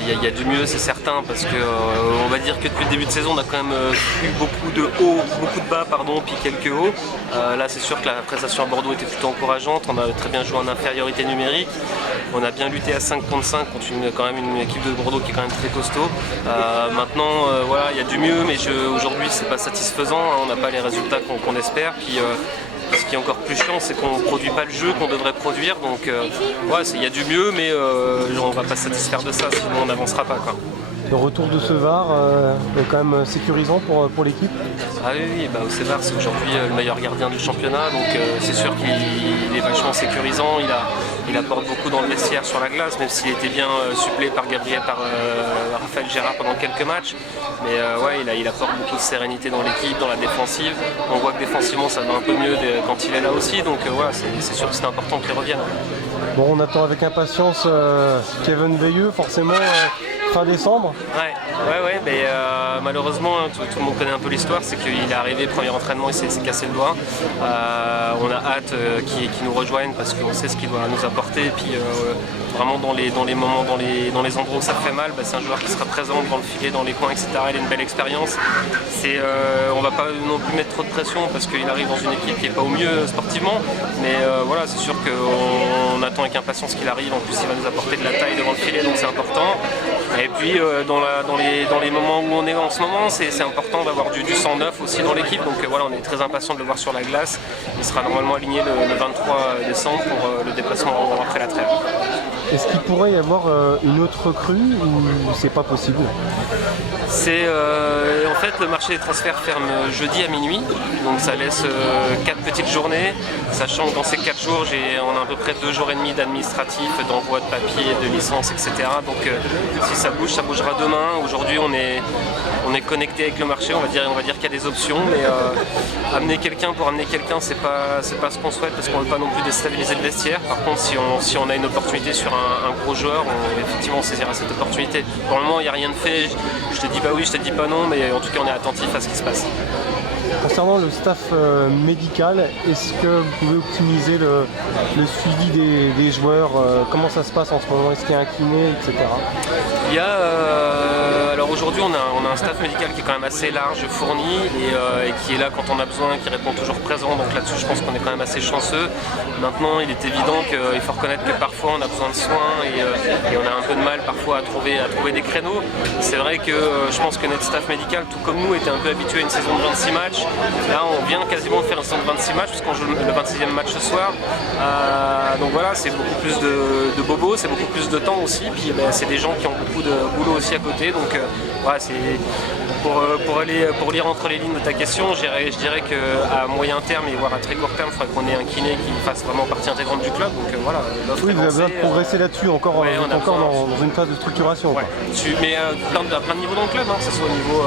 il y a du mieux, c'est certain, parce que on va dire que depuis le début de saison, on a quand même eu beaucoup de hauts, beaucoup de bas, puis quelques hauts. Là, c'est sûr que la prestation à Bordeaux était plutôt encourageante. On a très bien joué en infériorité numérique. On a bien lutté à 5 contre 5 contre quand même une équipe de Bordeaux qui est quand même très costaud. Maintenant, voilà, il y a du mieux, mais aujourd'hui, c'est pas satisfaisant. Hein, on n'a pas les résultats qu'on espère. Puis, ce qui est encore plus chiant, c'est qu'on ne produit pas le jeu qu'on devrait produire. Donc, ouais, il y a du mieux, mais on ne va pas se satisfaire de ça, sinon on n'avancera pas, quoi. Le retour de ce VAR est quand même sécurisant pour l'équipe. Ah oui, bah, Océvar, c'est aujourd'hui le meilleur gardien du championnat, donc c'est sûr qu'il est vachement sécurisant. Il apporte beaucoup dans le vestiaire sur la glace, même s'il était bien supplé par Raphaël Gérard pendant quelques matchs. Mais ouais, il apporte beaucoup de sérénité dans l'équipe, dans la défensive. On voit que défensivement, ça va un peu mieux quand il est là aussi, donc ouais, c'est sûr que c'est important qu'il revienne. Bon, on attend avec impatience Kevin Veilleux, forcément. Fin décembre. Ouais, mais malheureusement, tout le monde connaît un peu l'histoire, c'est qu'il est arrivé, premier entraînement, il s'est cassé le doigt. On a hâte qu'il nous rejoigne parce qu'on sait ce qu'il doit nous apporter. Et puis vraiment dans les moments, dans les endroits où ça fait mal, c'est un joueur qui sera présent devant le filet, dans les coins, etc. Il a une belle expérience. On va pas non plus mettre trop de pression parce qu'il arrive dans une équipe qui n'est pas au mieux sportivement. Mais voilà, c'est sûr qu'on attend avec impatience qu'il arrive. En plus, il va nous apporter de la taille devant le filet, donc c'est important. Et puis dans les moments où on est en ce moment, c'est important d'avoir du sang neuf aussi dans l'équipe. Donc voilà, on est très impatient de le voir sur la glace. Il sera normalement aligné le 23 décembre pour le déplacement après la trêve. Est-ce qu'il pourrait y avoir une autre recrue ou c'est pas possible? En fait, le marché des transferts ferme jeudi à minuit, donc ça laisse 4 petites journées, sachant que dans ces 4 jours, on a à peu près 2 jours et demi d'administratif, d'envoi de papier, de licence, etc. Donc si ça bouge, ça bougera demain. Aujourd'hui, on est connecté avec le marché, on va dire qu'il y a des options, mais amener quelqu'un pour amener quelqu'un, c'est pas ce qu'on souhaite, parce qu'on ne veut pas non plus déstabiliser le vestiaire. Par contre, si on a une opportunité sur un gros joueur, effectivement on saisira cette opportunité. Pour le moment, il n'y a rien de fait. Je te dis pas oui, je te dis pas non, mais en tout cas on est attentif à ce qui se passe. Concernant le staff médical, est-ce que vous pouvez optimiser le suivi des joueurs? Comment ça se passe en ce moment? Est-ce qu'il y a un kiné, etc. Alors aujourd'hui on a un staff médical qui est quand même assez large, fourni et qui est là quand on a besoin, qui répond toujours présent. Donc là-dessus je pense qu'on est quand même assez chanceux. Maintenant il est évident qu'il faut reconnaître que parfois on a besoin de soins et on a un peu de mal parfois à trouver des créneaux. C'est vrai que je pense que notre staff médical, tout comme nous, était un peu habitué à une saison de 26 matchs. Là on vient quasiment de faire une saison de 26 matchs puisqu'on joue le 26e match ce soir. Donc voilà, c'est beaucoup plus de bobos, c'est beaucoup plus de temps aussi. Puis c'est des gens qui ont beaucoup de boulot aussi à côté. Donc voilà, c'est pour lire entre les lignes de ta question, je dirais qu'à moyen terme et voire à très court terme, il faudrait qu'on ait un kiné qui fasse vraiment partie intégrante du club. Donc voilà, oui, vous avez besoin de progresser là-dessus, encore dans une phase de structuration. Ouais. Mais à plein de niveaux dans le club, hein, que ce soit au niveau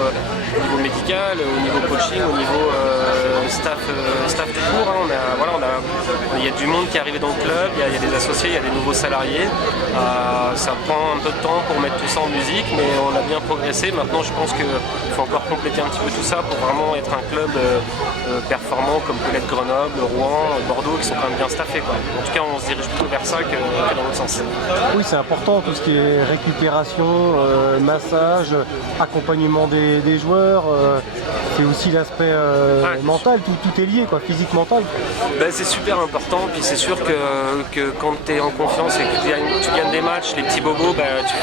médical, au niveau coaching, au niveau staff tout court. Hein, il y a du monde qui est arrivé dans le club, il y a des associés, il y a des nouveaux salariés. Ça prend un peu de temps pour mettre tout ça en musique, mais on a bien progressé. Maintenant, je pense qu'il faut encore compléter un petit peu tout ça pour vraiment être un club performant comme peut l'être Grenoble, Rouen, Bordeaux, qui sont quand même bien staffés, quoi. En tout cas, on se dirige plutôt vers ça que dans l'autre sens. Oui, c'est important, tout ce qui est récupération, massage, accompagnement des joueurs. C'est aussi l'aspect mental, tout est lié, quoi, physique, mental. C'est super important, puis c'est sûr que quand tu es en confiance et que tu gagnes des matchs, les petits bobos,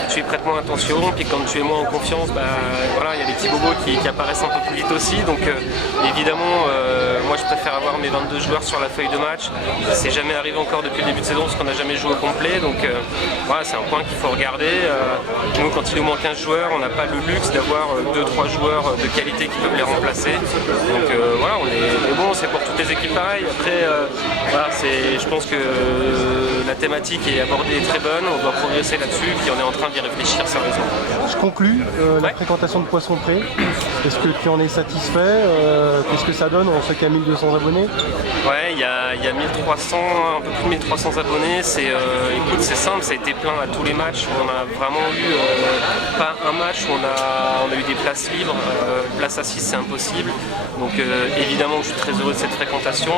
tu y prêtes moins attention, puis quand tu es moins en confiance, voilà, il y a des petits bobos qui apparaissent un peu plus vite aussi. Donc évidemment, moi je préfère avoir mes 22 joueurs sur la feuille de match. C'est jamais arrivé encore depuis le début de saison parce qu'on n'a jamais joué au complet. Donc voilà, c'est un point qu'il faut regarder. Nous, quand il nous manque 15 joueurs, on n'a pas le luxe d'avoir 2-3 joueurs de qualité qui peuvent les remplacer. Donc voilà, mais bon, c'est pour toutes les équipes pareil. Après, voilà, je pense que la thématique est abordée très bonne, on doit progresser là-dessus, puis on est en train d'y réfléchir sérieusement. Je conclus la fréquentation de Poisson Pré. Est-ce que tu en es satisfait? Qu'est-ce que ça donne? On sait qu'il y a 1200 abonnés. Ouais, il y a il y a 1300, un peu plus de 1300 abonnés. Écoute, c'est simple, ça a été plein à tous les matchs. On a vraiment eu pas un match où on a eu des places libres. Place assise, c'est impossible. Donc évidemment, je suis très heureux de cette fréquentation.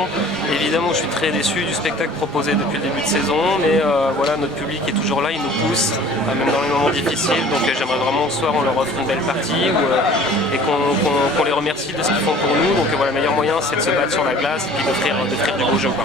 Évidemment, je suis très déçu du spectacle proposé depuis le début de saison. Mais voilà, notre public est toujours là, il nous pousse, même dans les moments difficiles. Donc j'aimerais vraiment que ce soir on leur offre une belle partie et qu'on les remercie de ce qu'ils font pour nous. Donc voilà, le meilleur moyen, c'est de se battre sur la glace et puis d'offrir du beau jeu, quoi.